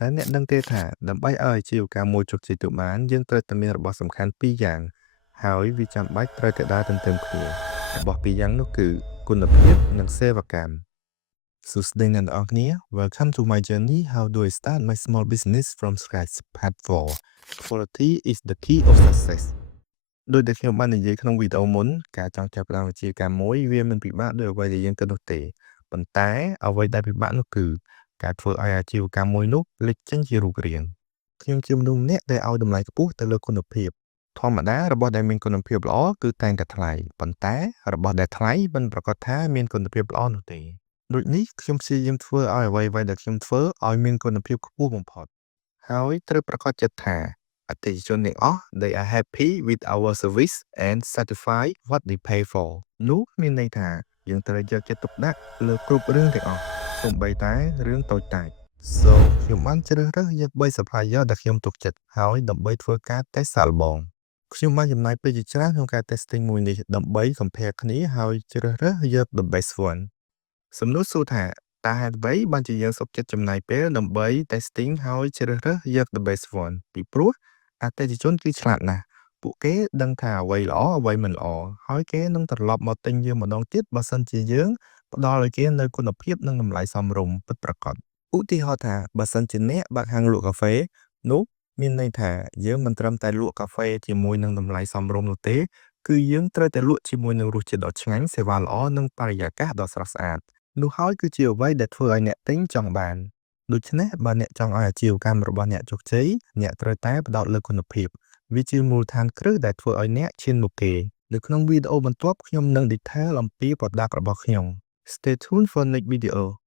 តែអ្នកដឹងទេថាដើម្បីឲ្យអាជីវកម្មមួយជោគជ័យទៅបានយើងត្រូវតែមានរបស់សំខាន់ពីរយ៉ាងហើយវាចាំបាច់ត្រូវតែដើរទន្ទឹមគ្នារបស់ពីរយ៉ាងនោះគឺគុណភាពនិងសេវាកម្មសួស្តីអ្នកនរអគ្នា Welcome to my journey How do I start my small business from scratch Part 4 Quality is the key of success ដោយដែលខ្ញុំបាននិយាយក្នុងវីដេអូមុនការចង់ចាប់ផ្ដើមអាជីវកម្មមួយវាមិនពិបាកដូចអ្វីដែលយើងគិតនោះទេប៉ុន្តែអ្វីដែលពិបាកនោះគឺការធ្វើឲ្យអាជីវកម្មមួយនោះលេចចេញជារូបរាងខ្ញុំជាមនុស្សម្នាក់ដែលឲ្យតម្លៃខ្ពស់ទៅលើគុណភាពធម្មតារបស់ដែលមានគុណភាពល្អគឺតែងតែថ្លៃប៉ុន្តែរបស់ដែលថ្លៃមិនប្រកាសថាមានគុណភាពល្អនោះទេដូចនេះខ្ញុំព្យាយាមធ្វើឲ្យអ្វីៗដែលខ្ញុំធ្វើឲ្យមានគុណភាពខ្ពស់បំផុតហើយត្រូវប្រាកដចិត្តថាអតិថិជនទាំងអស់ they are happy with our service and satisfied what they pay for នោះមានន័យថាយើងត្រូវយកចិត្តទុកដាក់លើគ្រប់រឿងទាំងអស់សូម្បីតែរឿងតូចតាច So ខ្ញុំបានជ្រើសរើសយក3 supplier ដែលខ្ញុំទុកចិត្តហើយដើម្បីធ្វើការ test សាកល្បងខ្ញុំបានចំណាយពេលជាច្រើនក្នុងការ testing មួយនេះដើម្បី compare គ្នាហើយជ្រើសរើសយក the best one សំណួរសួរថាតើហេតុអ្វីបានជាយើងសុខចិត្តចំណាយពេលដើម្បី testing ហើយជ្រើសរើសយក the best one ពីព្រោះអតិថិជនគឺឆ្លាតណាស់ពួកគេដឹងថាអ្វីល្អអ្វីមិនល្អហើយគេនឹងត្រឡប់មកទិញយើងម្ដងទៀតបើសិនជាយើងផ្ដល់ឲ្យគេនូវគុណភាពនិងតម្លៃសមរម្យពិតប្រាកដឧទាហរណ៍ថាបើសិនជាអ្នកបើកហាងលក់កាហ្វេនោះមានន័យថាយើងមិនត្រឹមតែលក់កាហ្វេជាមួយនឹងតម្លៃសមរម្យនោះទេគឺយើងត្រូវតែលក់ជាមួយនឹងរសជាតិដ៏ឆ្ងាញ់សេវាល្អនិងបរិយាកាសដ៏ស្រស់ស្អាតនោះហើយគឺជាអ្វីដែលធ្វើឲ្យអ្នកទិញចង់បានដូច្នេះបើអ្នកចង់ឲ្យអាជីវកម្មរបស់អ្នកជោគជ័យអ្នកត្រូវតែផ្ដោតលើគុណភាពវាជាមូលដ្ឋានគ្រឹះដែលធ្វើឲ្យអ្នកឈានមុខគេនៅក្នុងវីដេអូបន្ទាប់ខ្ញុំនឹង detail អំពី product របស់ខ្ញុំ Stay tuned for next video